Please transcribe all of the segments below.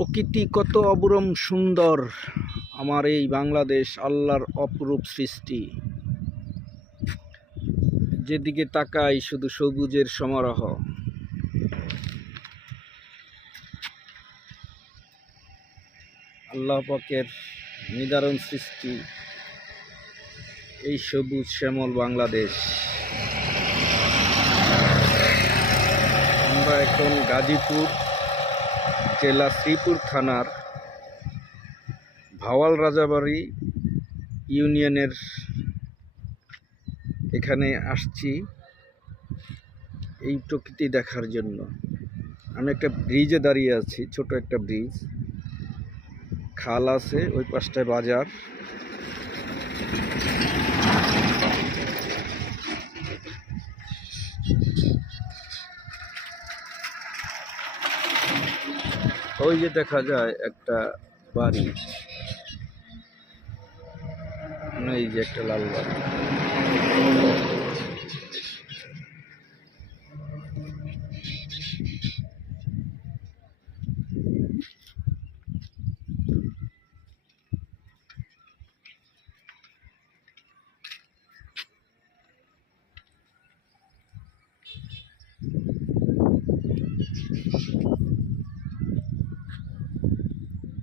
প্রকৃতি কত অপরূপ সুন্দর, আমার এই বাংলাদেশ আল্লাহর অপরূপ সৃষ্টি। যেদিকে তাকাই শুধু সবুজের সমারোহ। আল্লাহ পাকের নিদারুণ সৃষ্টি এই সবুজ শ্যামল বাংলাদেশ। আমরা এখন গাজীপুর জেলা শ্রীপুর থানার ভাওয়াল রাজাবাড়ি ইউনিয়নের এখানে আসছি এই প্রকৃতি দেখার জন্য। আমি একটা ব্রিজে দাঁড়িয়ে আছি, ছোট একটা ব্রিজ, খাল আছে, ওই পাশটায় বাজার। ওই যে দেখা যায় একটা বাড়ি, এই যে একটা লাল বাড়ি।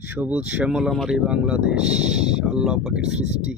সবুজ শ্যামল আমার এই বাংলাদেশ, আল্লাহ পাকের সৃষ্টি।